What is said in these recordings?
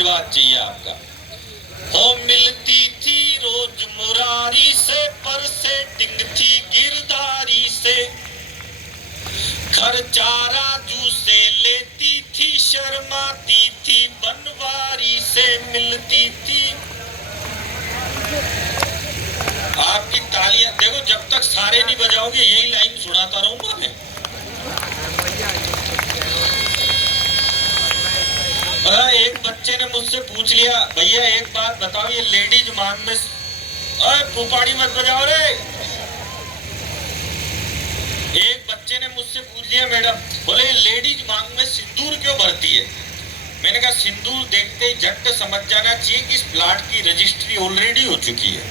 आशीर्वाद चाहिए आपका। हो मिलती थी रोज मुरारी से, पर से टिंगती गिरधारी से, खर्चा राजू से लेती थी, शर्माती थी बनवारी से मिलती थी। आपकी तालियां देखो, जब तक सारे नहीं बजाओगे यही लाइन सुनाता रहूंगा मैं। एक बच्चे ने मुझसे पूछ लिया, भैया एक बात बताओ, ये लेडीज मांग में, अरे पुपाड़ी मत बजाओ रे। एक बच्चे ने मुझसे पूछ लिया, मैडम बोले लेडीज मांग में सिंदूर क्यों भरती है? मैंने कहा सिंदूर देखते ही झट समझ जाना चाहिए कि इस प्लाट की रजिस्ट्री ऑलरेडी हो चुकी है।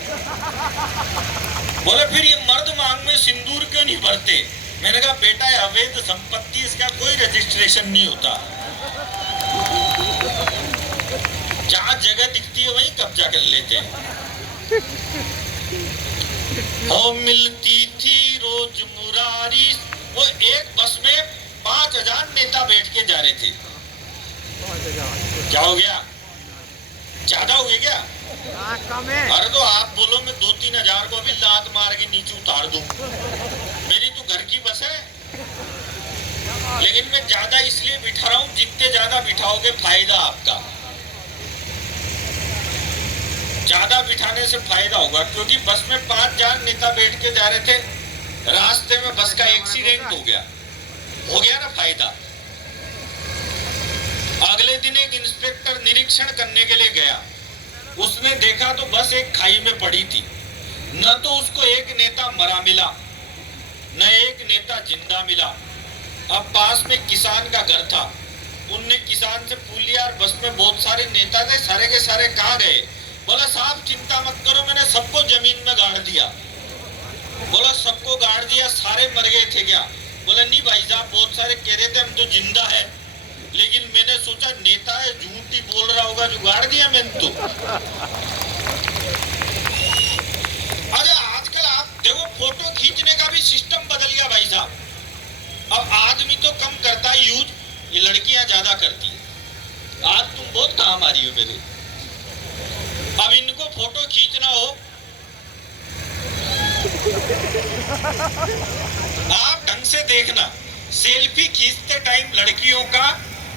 बोले फिर ये मर्द मांग में सिंदूर क्यों नहीं भरते? मैंने कहा बेटा अवैध संपत्ति, इसका कोई रजिस्ट्रेशन नहीं होता, जहां जगह दिखती है वहीं कब्जा कर लेते हैं। हो मिलती थी रोज मुरारी, वो एक बस में 5000 नेता बैठ के जा रहे थे। क्या हो गया? ज्यादा हो गया क्या? अरे तो आप बोलो मैं 2-3 हजार को भी लात मार के नीचे उतार दूं। मेरी तो घर की बस है, लेकिन मैं ज्यादा इसलिए बिठा रहा हूं, जितने ज्यादा बिठाओगे फायदा आपका, ज्यादा बिठाने से फायदा होगा। क्योंकि बस में 5000 नेता बैठ के जा रहे थे, रास्ते में बस का एक्सीडेंट हो गया ना फायदा। अगले दिन एक इंस्पेक्टर निरीक्षण करने के लिए गया, उसने देखा तो बस एक खाई में पड़ी थी, न तो उसको एक नेता मरा मिला न एक नेता जिंदा मिला। अब पास में किसान का घर था, उनने किसान से पूछ लिया, बस में बहुत सारे नेता थे, सारे के सारे कहाँ गए? बोला साहब चिंता मत करो, मैंने सबको जमीन में गाड़ दिया। बोला सबको गाड़ दिया, सारे मर गए थे क्या? बोला नहीं भाई साहब, बहुत सारे कह रहे थे हम तो जिंदा है, लेकिन मैंने सोचा नेता है झूठ ही बोल रहा होगा, जो गाड़ दिया मैंने तो। अरे आजकल आप देखो फोटो खींचने का भी सिस्टम बदल गया भाई साहब। अब आदमी तो कम करता है यूज, ये लड़कियां ज्यादा करती है। आज तुम बहुत काम आ रही हो मेरे। अब इनको फोटो खींचना हो, आप ढंग से देखना, सेल्फी खींचते टाइम लड़कियों का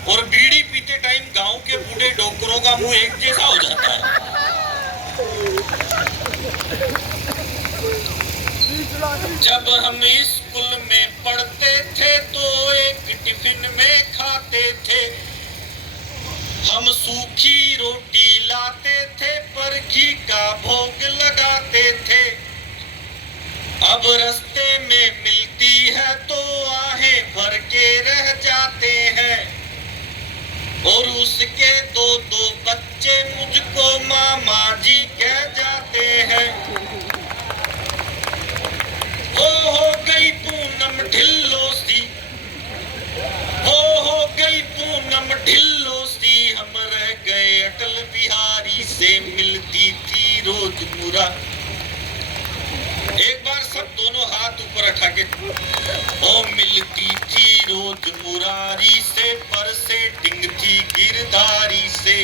और बीड़ी पीते टाइम गांव के बूढ़े डोकरों का मुंह एक जैसा हो जाता है। जब हम स्कूल में पढ़ते थे तो एक टिफिन में खाते थे, हम सूखी रोटी लाते थे पर घी का भोग लगाते थे। अब रास्ते में मिलती है तो आहें भर के रह जाते हैं, और उसके 2-2 बच्चे मुझको मामा जी कह जाते हैं। हो गई पूनम ढिल्लो सी, हो गई पूनम ढिल्लो सी, हम रह गए अटल बिहारी से मिलती थी रोज मुरा। एक बार सब दोनों हाथ ऊपर उठा के, ओ मिलती थी रोज मुरारी से, पर से टिंगती गिरधारी से,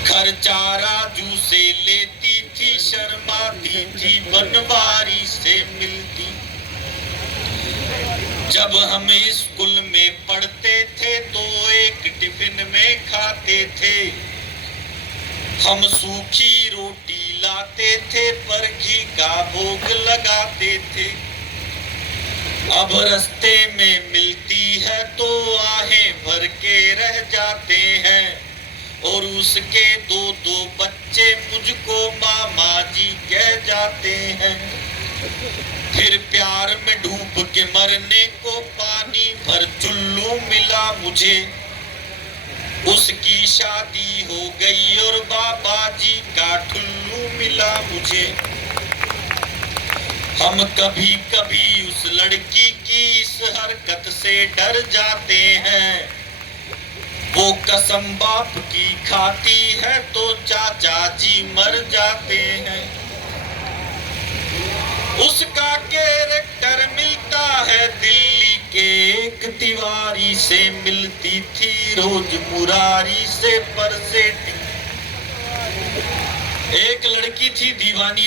खर्चा राजू से लेती थी, शर्माती थी बनवारी से मिलती। जब हम स्कूल में पढ़ते थे तो एक टिफिन में खाते थे, हम सूखी रोटी लाते थे पर घी का भोग लगाते थे। अब रास्ते में मिलती है तो आहें भर के रह जाते हैं, और उसके 2-2 बच्चे मुझको मामा जी कह जाते हैं। फिर प्यार में डूब के मरने को पानी भर चुल्लू मिला मुझे, उसकी शादी हो गई और बाबा जी का ठुल्लू मिला मुझे। हम कभी कभी उस लड़की की इस हरकत से डर जाते हैं, वो कसम बाप की खाती है तो चाचा जी मर जाते हैं। उसका कैरेक्टर मिलता है दिल्ली के एक तिवारी से मिलती थी रोज मुरारी से परसेटिंग। एक लड़की थी दीवानी